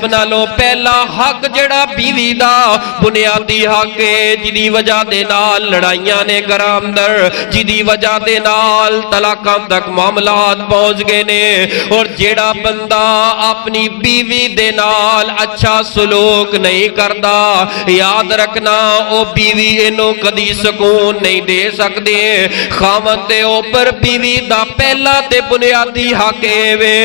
सब नालों पहला हक जिहड़ा बीवी दा बुनियादी हक है, जिहदी वजह दे नाल लड़ाइयां ने घरां अंदर, जिहदी वजह दे नाल तलाकां तक मामलात पहुंच गए ने। और जिहड़ा बंदा अपनी बीवी दे नाल अच्छा सलूक नहीं करदा, याद रखना ओ बीवी इहनूं कदी सुकून नहीं दे सकदी। खावंद दे उपर बीवी दा पहला ते बुनियादी हक वे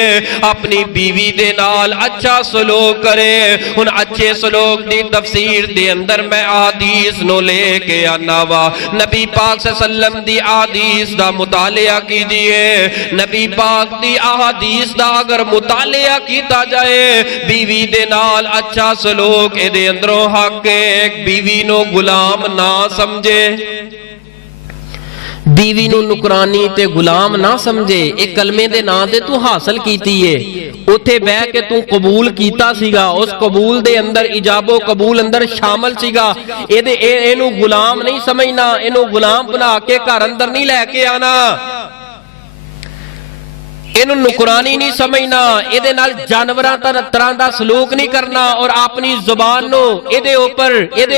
अपनी बीवी दे नाल अच्छा सलूक करे। हुण अच्छे सलूक दी तफसीर दे अंदर मैं अहादीस नो लेके आना वा। नबी पाक सल्लम दी अहादीस दा मुतालिया कीजिए। नबी पाक दी अहादीस दा अगर मुतालिया कीता जाए, बीवी दे नाल अच्छा सलूक इहदे अंदरों हक है। बीवी नो गुलाम ना समझे, बीवी नूं नुकरानी ते गुलाम ना समझे। एक कलमे दे नां ते तू हासिल कीती है, उत्थे बह के तू कबूल कीता सीगा, उस कबूल दे अंदर इजाबो कबूल अंदर शामिल सीगा। इहनूं गुलाम नहीं समझना, इहनूं गुलाम बना के घर अंदर नहीं लैके आना, इहनूं नुकरानी नहीं समझना, इहदे नाल जानवरां तरह दा सलूक नहीं करना। और अपनी जुबान नूं इहदे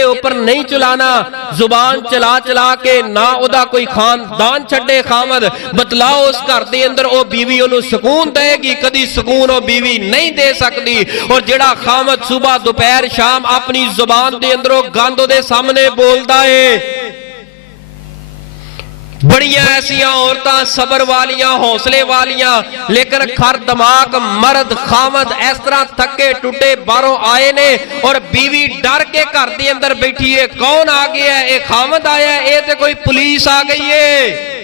उपर नहीं चलाना। जुबान चला चला के ना उहदा कोई खानदान छड्डे खामद, बतलाओ उस घर दे अंदर ओ बीवी उहनूं सुकून देगी, कदी सुकून ओ बीवी नहीं दे सकदी। और जिहड़ा खामद सुबह दोपहर शाम अपनी जुबान दे अंदरों गंद उहदे सामने बोलदा है, बड़ियां ऐसियां औरतां सबर वालियां हौसले वालियां, लेकिन खर दिमाग मर्द खामद इस तरह थके टुटे बाहरों आए ने और बीवी डर के घर के अंदर बैठी है। कौन आ गया है? ये खामद आया है, ये तो कोई पुलिस आ गई है।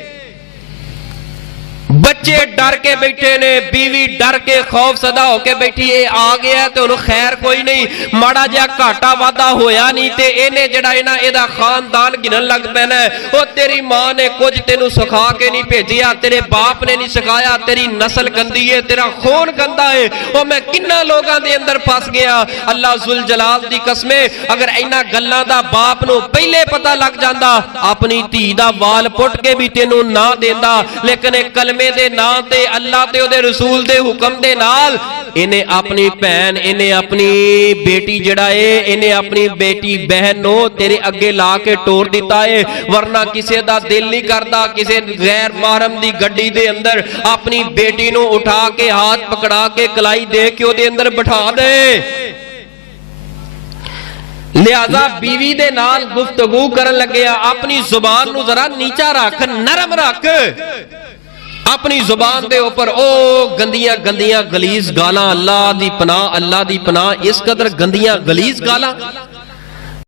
बच्चे डर के बैठे ने, बीवी डर के खौफ सदा होके बैठी है। आ गया तो उन्हें खैर कोई नहीं, माड़ा जिहा घाटा वादा होया नहीं ते इहने जिहड़ा इना इहदा खानदान गिनन लग पैना है। ओ तेरी मां ने कुछ तेनू सिखा के नहीं भेजिया, तेरे बाप ने नहीं सिखाया, तेरी नस्ल गंदी है, तेरा खून गंदा है। ओ मैं किन्ना लोगां दे अंदर फस गया। अल्लाह जुल जलाल दी कसमे, अगर इन्हां गल्लां दा बाप नू पहले पता लग जांदा, अपनी धी दा वाल पुट के भी तेनू ना देंदा। लेकिन एक कलमे दे नां ते अल्लाह ते ओदे रसूल दे हुक्म दे नाल इन्हें अपनी भैन, इन्हें अपनी बेटी जड़ा है, इन्हें अपनी बेटी बहन नो तेरे अगे ला के टोर दिता है। वरना किसी दा दिल नहीं करता किसी गैर महरम दी गड्डी दे अंदर अपनी बेटी नो उठा के हाथ पकड़ा के कलाई दे के ओदे अंदर बिठा दे। लिहाजा बीवी दे नाल गुफ्तगू करन लगे अपनी जुबान नू जरा नीचा रख, नरम रख। अपनी जुबान दे ऊपर ओ गंदियां गंदियां गलीज गालां, अल्लाह दी पनाह, अल्लाह दी पनाह, इस कदर गंदियां गलीज गालां